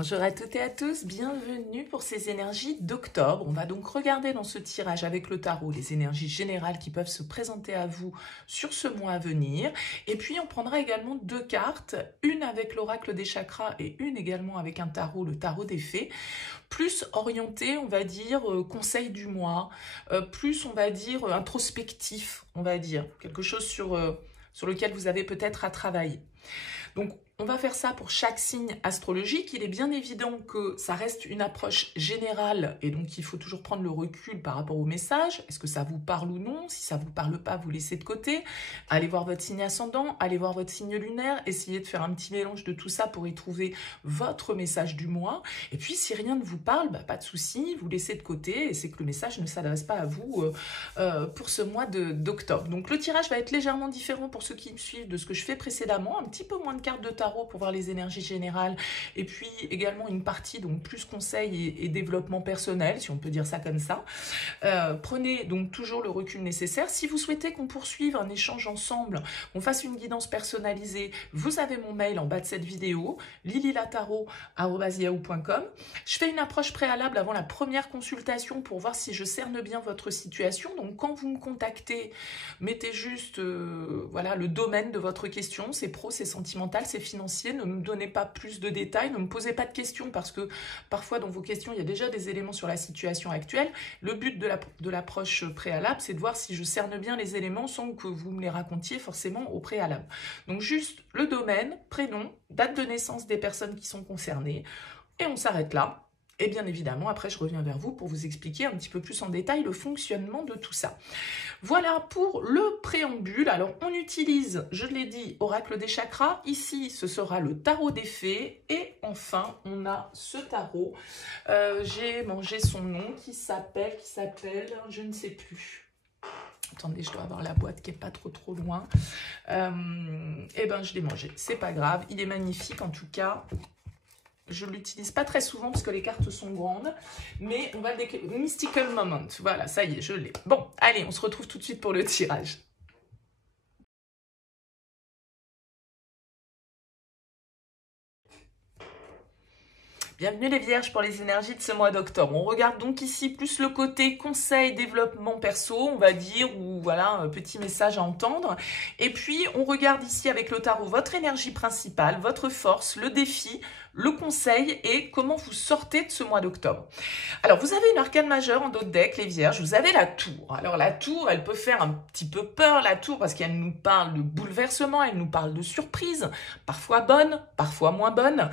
Bonjour à toutes et à tous, bienvenue pour ces énergies d'octobre. On va donc regarder dans ce tirage avec le tarot les énergies générales qui peuvent se présenter à vous sur ce mois à venir. Et puis on prendra également deux cartes, une avec l'oracle des chakras et une également avec un tarot, le tarot des fées, plus orienté, on va dire, conseil du mois, plus on va dire introspectif, on va dire, quelque chose sur lequel vous avez peut-être à travailler. Donc, on va faire ça pour chaque signe astrologique. Il est bien évident que ça reste une approche générale et donc il faut toujours prendre le recul par rapport au message. Est-ce que ça vous parle ou non? Si ça ne vous parle pas, vous laissez de côté. Allez voir votre signe ascendant, allez voir votre signe lunaire. Essayez de faire un petit mélange de tout ça pour y trouver votre message du mois. Et puis, si rien ne vous parle, pas de souci, vous laissez de côté et c'est que le message ne s'adresse pas à vous pour ce mois d'octobre. Donc, le tirage va être légèrement différent pour ceux qui me suivent de ce que je fais précédemment. Un petit peu moins de cartes de tarot pour voir les énergies générales et puis également une partie donc plus conseil et développement personnel, si on peut dire ça comme ça. Prenez donc toujours le recul nécessaire. Si vous souhaitez qu'on poursuive un échange ensemble, qu'on fasse une guidance personnalisée, vous avez mon mail en bas de cette vidéo, lililataro@yahoo.com. Je fais une approche préalable avant la première consultation pour voir si je cerne bien votre situation. Donc quand vous me contactez, mettez juste voilà, le domaine de votre question, c'est pro, c'est sentimental, c'est financier, ne me donnez pas plus de détails, ne me posez pas de questions parce que parfois dans vos questions, il y a déjà des éléments sur la situation actuelle. Le but de l'approche préalable, c'est de voir si je cerne bien les éléments sans que vous me les racontiez forcément au préalable. Donc juste le domaine, prénom, date de naissance des personnes qui sont concernées et on s'arrête là. Et bien évidemment, après, je reviens vers vous pour vous expliquer un petit peu plus en détail le fonctionnement de tout ça. Voilà pour le préambule. Alors, on utilise, je l'ai dit, oracle des chakras. Ici, ce sera le tarot des fées. Et enfin, on a ce tarot. J'ai mangé son nom qui s'appelle, je ne sais plus. Attendez, je dois avoir la boîte qui n'est pas trop loin. Eh ben, je l'ai mangé. C'est pas grave. Il est magnifique en tout cas. Je ne l'utilise pas très souvent parce que les cartes sont grandes, mais on va le déclencher. Mystical Moment, voilà, ça y est, je l'ai. Bon, allez, on se retrouve tout de suite pour le tirage. Bienvenue les vierges pour les énergies de ce mois d'octobre. On regarde donc ici plus le côté conseil, développement perso, on va dire, ou voilà, un petit message à entendre. Et puis, on regarde ici avec le tarot votre énergie principale, votre force, le défi, le conseil et comment vous sortez de ce mois d'octobre. Alors, vous avez une arcane majeure en dos de deck, les vierges, vous avez la tour. Alors, la tour, elle peut faire un petit peu peur, la tour, parce qu'elle nous parle de bouleversement, elle nous parle de surprise, parfois bonne, parfois moins bonne.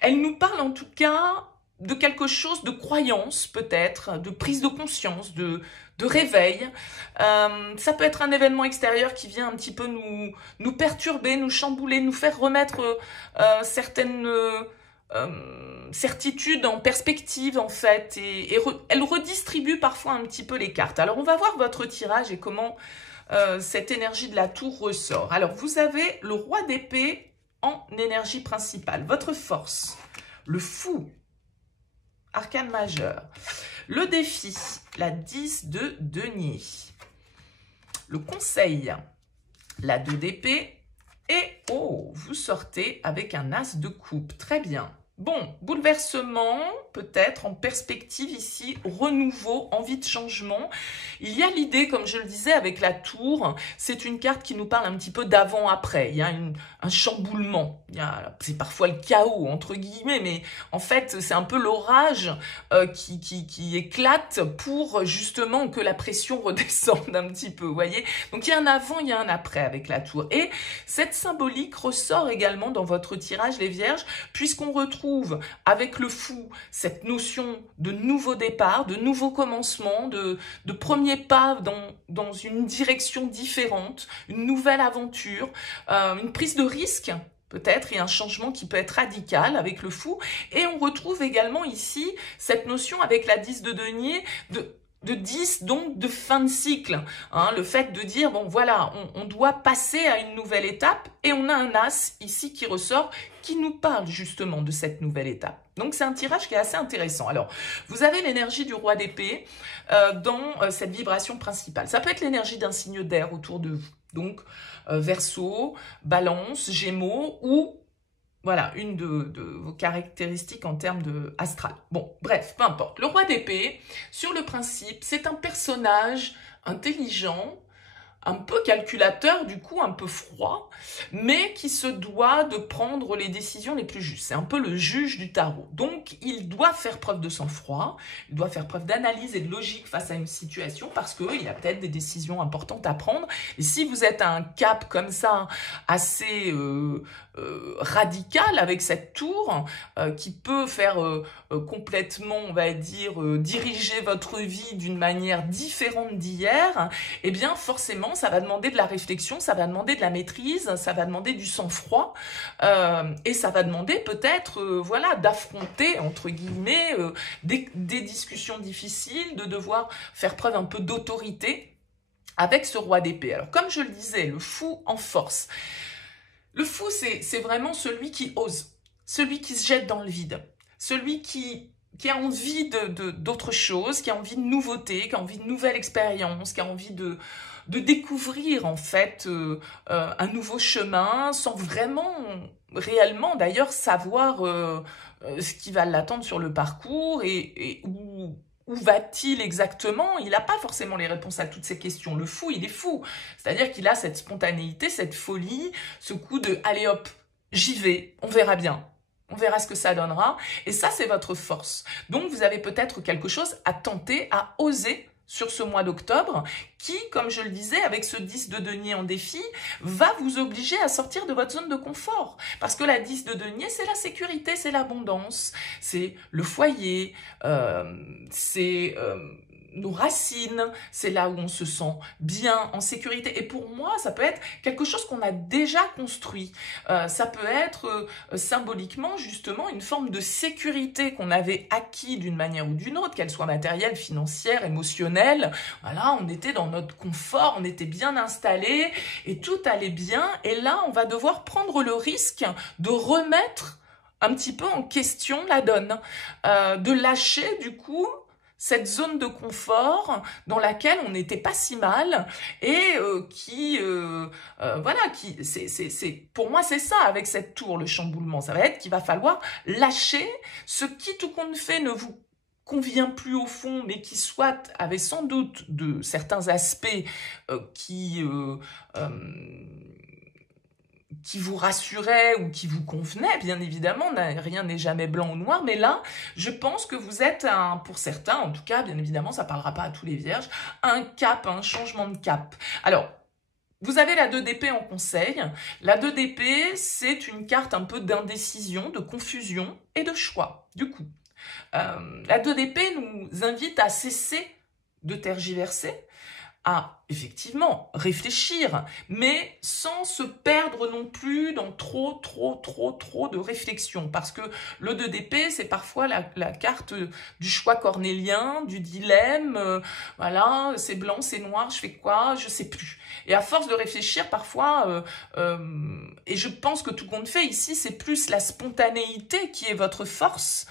Elle nous parle en tout cas de quelque chose de croyance peut-être, de prise de conscience, de réveil. Ça peut être un événement extérieur qui vient un petit peu nous perturber, nous chambouler, nous faire remettre certaines certitudes en perspective en fait. Et elle redistribue parfois un petit peu les cartes. Alors on va voir votre tirage et comment cette énergie de la tour ressort. Alors vous avez le roi d'épée en énergie principale. Votre force. Le fou, arcane majeur. Le défi, la 10 de denier. Le conseil, la 2 d'épée. Et, oh, vous sortez avec un as de coupe. Très bien. Bon, bouleversement, peut-être en perspective ici, renouveau, envie de changement. Il y a l'idée, comme je le disais, avec la tour, c'est une carte qui nous parle un petit peu d'avant-après. Il y a un chamboulement, c'est parfois le chaos, entre guillemets, mais en fait, c'est un peu l'orage qui éclate pour justement que la pression redescende un petit peu, vous voyez. Donc, il y a un avant, il y a un après avec la tour. Et cette symbolique ressort également dans votre tirage, les vierges, puisqu'on retrouve avec le fou cette notion de nouveau départ, de nouveau commencement, de premier pas dans une direction différente, une nouvelle aventure, une prise de risque peut-être, et un changement qui peut être radical avec le fou. Et on retrouve également ici cette notion avec la 10 de denier de 10, donc de fin de cycle. Hein, le fait de dire, bon voilà, on doit passer à une nouvelle étape et on a un as ici qui ressort qui nous parle justement de cette nouvelle étape. Donc c'est un tirage qui est assez intéressant. Alors, vous avez l'énergie du roi d'épée dans cette vibration principale. Ça peut être l'énergie d'un signe d'air autour de vous. Donc, Verseau, Balance, Gémeaux ou voilà, une de vos caractéristiques en termes de astral. Bon, bref, peu importe. Le roi d'épée, sur le principe, c'est un personnage intelligent, un peu calculateur, du coup, un peu froid, mais qui se doit de prendre les décisions les plus justes. C'est un peu le juge du tarot. Donc, il doit faire preuve de sang-froid, il doit faire preuve d'analyse et de logique face à une situation, parce qu'il a peut-être des décisions importantes à prendre. Et si vous êtes à un cap comme ça, assez radical, avec cette tour, qui peut faire complètement, on va dire, diriger votre vie d'une manière différente d'hier, eh bien, forcément, ça va demander de la réflexion, ça va demander de la maîtrise, ça va demander du sang-froid, et ça va demander peut-être, voilà, d'affronter, entre guillemets, des discussions difficiles, de devoir faire preuve un peu d'autorité avec ce roi d'épée. Alors, comme je le disais, le fou en force. Le fou, c'est vraiment celui qui ose, celui qui se jette dans le vide, celui qui a envie d'autre chose, qui a envie de nouveauté, qui a envie de nouvelles expériences, qui a envie de découvrir en fait un nouveau chemin sans vraiment réellement d'ailleurs savoir ce qui va l'attendre sur le parcours et où va-t-il exactement? Il n'a pas forcément les réponses à toutes ces questions. Le fou, il est fou. C'est-à-dire qu'il a cette spontanéité, cette folie, ce coup de « allez hop, j'y vais, on verra bien ». On verra ce que ça donnera. Et ça, c'est votre force. Donc, vous avez peut-être quelque chose à tenter, à oser sur ce mois d'octobre qui, comme je le disais, avec ce 10 de denier en défi, va vous obliger à sortir de votre zone de confort. Parce que la 10 de denier, c'est la sécurité, c'est l'abondance, c'est le foyer, c'est nos racines, c'est là où on se sent bien, en sécurité. Et pour moi, ça peut être quelque chose qu'on a déjà construit. Ça peut être symboliquement, justement, une forme de sécurité qu'on avait acquis d'une manière ou d'une autre, qu'elle soit matérielle, financière, émotionnelle. Voilà, on était dans notre confort, on était bien installé et tout allait bien. Et là, on va devoir prendre le risque de remettre un petit peu en question la donne, de lâcher, du coup, cette zone de confort dans laquelle on n'était pas si mal et voilà, pour moi c'est ça avec cette tour, le chamboulement, ça va être qu'il va falloir lâcher ce qui tout compte fait ne vous convient plus au fond, mais qui soit avait sans doute de certains aspects qui vous rassurait ou qui vous convenait, bien évidemment, rien n'est jamais blanc ou noir, mais là, je pense que vous êtes, pour certains, en tout cas, bien évidemment, ça ne parlera pas à tous les vierges, un cap, un changement de cap. Alors, vous avez la 2 d'épée en conseil. La 2 d'épée, c'est une carte un peu d'indécision, de confusion et de choix, du coup. La 2 d'épée nous invite à cesser de tergiverser, à effectivement réfléchir, mais sans se perdre non plus dans trop de réflexion. Parce que le 2 d'épée, c'est parfois la carte du choix cornélien, du dilemme, voilà, c'est blanc, c'est noir, je fais quoi, je sais plus. Et à force de réfléchir, parfois, et je pense que tout compte fait ici, c'est plus la spontanéité qui est votre force.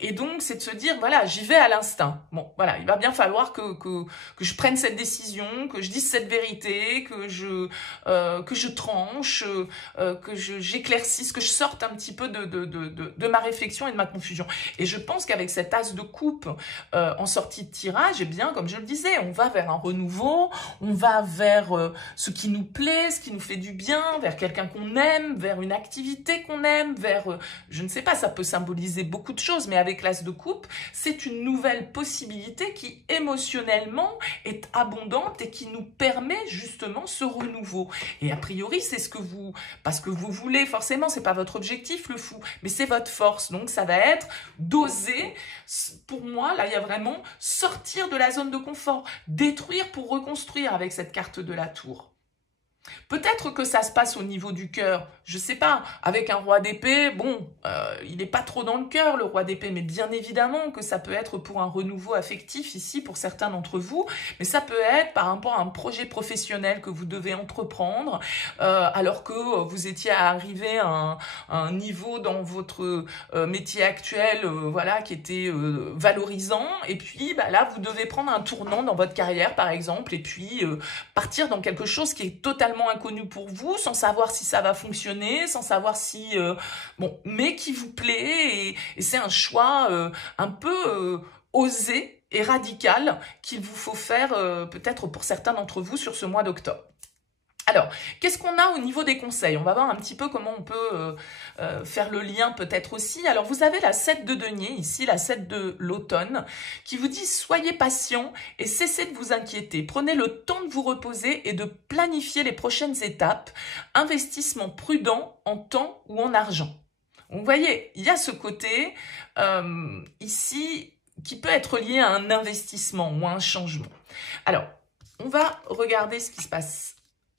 Et donc, c'est de se dire, voilà, j'y vais à l'instinct. Bon, voilà, il va bien falloir que je prenne cette décision, que je dise cette vérité, que je tranche, que j'éclaircisse, que je sorte un petit peu de ma réflexion et de ma confusion. Et je pense qu'avec cet as de coupe en sortie de tirage, eh bien, comme je le disais, on va vers un renouveau, on va vers ce qui nous plaît, ce qui nous fait du bien, vers quelqu'un qu'on aime, vers une activité qu'on aime, vers, je ne sais pas, ça peut symboliser beaucoup de choses, mais avec l'as de coupe, c'est une nouvelle possibilité qui émotionnellement est abondante et qui nous permet justement ce renouveau. Et a priori, c'est ce que parce que vous voulez forcément, c'est pas votre objectif le fou, mais c'est votre force. Donc ça va être d'oser. Pour moi, là, il y a vraiment sortir de la zone de confort, détruire pour reconstruire avec cette carte de la tour. Peut-être que ça se passe au niveau du cœur, je sais pas, avec un roi d'épée, bon, il n'est pas trop dans le cœur le roi d'épée, mais bien évidemment que ça peut être pour un renouveau affectif ici pour certains d'entre vous, mais ça peut être par rapport à un projet professionnel que vous devez entreprendre, alors que vous étiez arrivé à un niveau dans votre métier actuel, voilà, qui était valorisant, et puis bah, là vous devez prendre un tournant dans votre carrière par exemple, et puis partir dans quelque chose qui est totalement totalement inconnu pour vous, sans savoir si ça va fonctionner, sans savoir si... bon, mais qui vous plaît, et c'est un choix un peu osé et radical qu'il vous faut faire peut-être pour certains d'entre vous sur ce mois d'octobre. Alors, qu'est-ce qu'on a au niveau des conseils? On va voir un petit peu comment on peut faire le lien peut-être aussi. Alors, vous avez la 7 de denier, ici, la 7 de l'automne, qui vous dit « Soyez patient et cessez de vous inquiéter. Prenez le temps de vous reposer et de planifier les prochaines étapes. Investissement prudent en temps ou en argent. » Donc, vous voyez, il y a ce côté ici qui peut être lié à un investissement ou à un changement. Alors, on va regarder ce qui se passe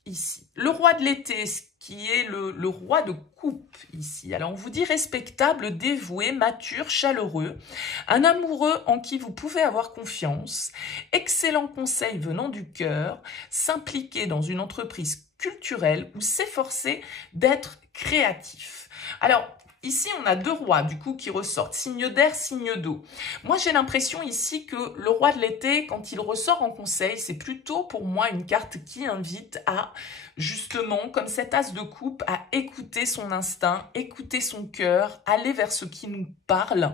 ici. Le roi de l'été, qui est le roi de coupe ici. Alors, on vous dit respectable, dévoué, mature, chaleureux, un amoureux en qui vous pouvez avoir confiance, excellent conseil venant du cœur, s'impliquer dans une entreprise culturelle ou s'efforcer d'être créatif. Alors, ici, on a deux rois, du coup, qui ressortent. Signe d'air, signe d'eau. Moi, j'ai l'impression ici que le roi de l'été, quand il ressort en conseil, c'est plutôt pour moi une carte qui invite à, justement, comme cet as de coupe, à écouter son instinct, écouter son cœur, aller vers ce qui nous parle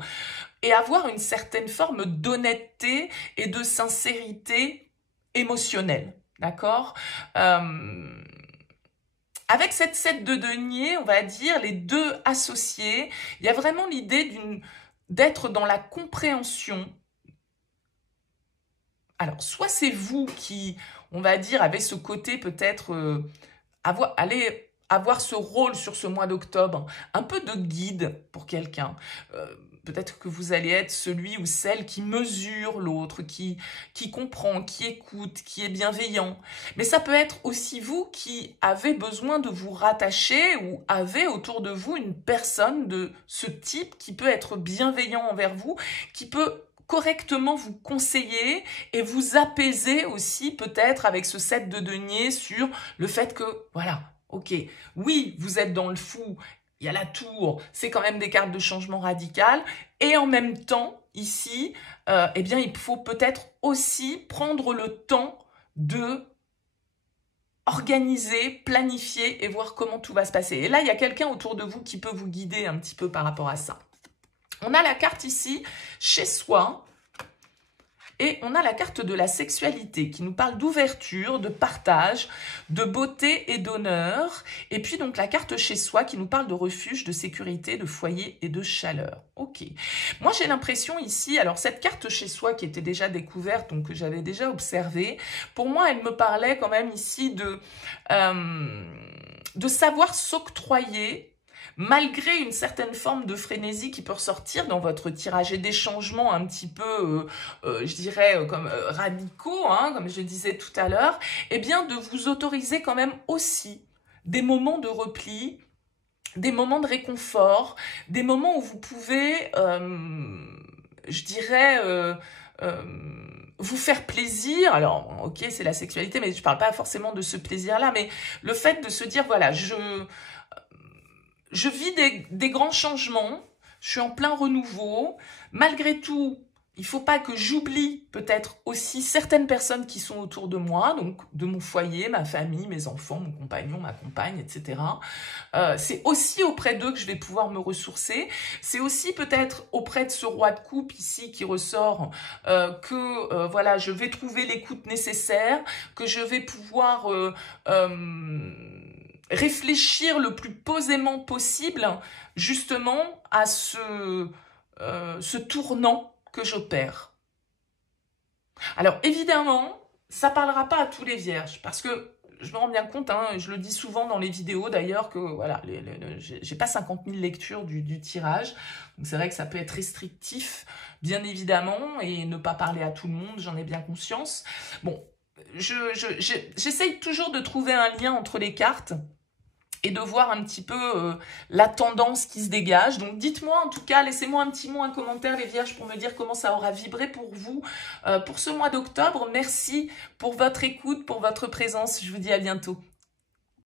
et avoir une certaine forme d'honnêteté et de sincérité émotionnelle. D'accord ? Avec cette 7 de denier, on va dire, les deux associés, il y a vraiment l'idée d'être dans la compréhension. Alors, soit c'est vous qui, on va dire, avez ce côté peut-être, allez avoir ce rôle sur ce mois d'octobre, un peu de guide pour quelqu'un. Peut-être que vous allez être celui ou celle qui mesure l'autre, qui comprend, qui écoute, qui est bienveillant. Mais ça peut être aussi vous qui avez besoin de vous rattacher ou avez autour de vous une personne de ce type qui peut être bienveillant envers vous, qui peut correctement vous conseiller et vous apaiser aussi peut-être avec ce 7 de denier sur le fait que, voilà, ok, oui, vous êtes dans le fou, il y a la tour, c'est quand même des cartes de changement radical. Et en même temps, ici, eh bien, il faut peut-être aussi prendre le temps de organiser, planifier et voir comment tout va se passer. Et là, il y a quelqu'un autour de vous qui peut vous guider un petit peu par rapport à ça. On a la carte ici, chez soi. Et on a la carte de la sexualité qui nous parle d'ouverture, de partage, de beauté et d'honneur. Et puis donc la carte chez soi qui nous parle de refuge, de sécurité, de foyer et de chaleur. Ok. Moi j'ai l'impression ici, alors cette carte chez soi qui était déjà découverte, donc que j'avais déjà observée, pour moi elle me parlait quand même ici de savoir s'octroyer malgré une certaine forme de frénésie qui peut ressortir dans votre tirage et des changements un petit peu, je dirais, comme radicaux, hein, comme je disais tout à l'heure, eh bien de vous autoriser quand même aussi des moments de repli, des moments de réconfort, des moments où vous pouvez, je dirais, vous faire plaisir. Alors, ok, c'est la sexualité, mais je ne parle pas forcément de ce plaisir-là, mais le fait de se dire, voilà, je vis des grands changements, je suis en plein renouveau. Malgré tout, il ne faut pas que j'oublie peut-être aussi certaines personnes qui sont autour de moi, donc de mon foyer, ma famille, mes enfants, mon compagnon, ma compagne, etc. C'est aussi auprès d'eux que je vais pouvoir me ressourcer. C'est aussi peut-être auprès de ce roi de coupe ici qui ressort que voilà, je vais trouver l'écoute nécessaire, que je vais pouvoir réfléchir le plus posément possible justement à ce tournant que j'opère. Alors évidemment, ça ne parlera pas à tous les vierges parce que je me rends bien compte, hein, je le dis souvent dans les vidéos d'ailleurs, que voilà, j'ai pas 50 000 lectures du tirage, donc c'est vrai que ça peut être restrictif, bien évidemment, et ne pas parler à tout le monde, j'en ai bien conscience. Bon, j'essaye toujours de trouver un lien entre les cartes et de voir un petit peu la tendance qui se dégage. Donc dites-moi en tout cas, laissez-moi un petit mot, un commentaire les vierges pour me dire comment ça aura vibré pour vous pour ce mois d'octobre. Merci pour votre écoute, pour votre présence. Je vous dis à bientôt.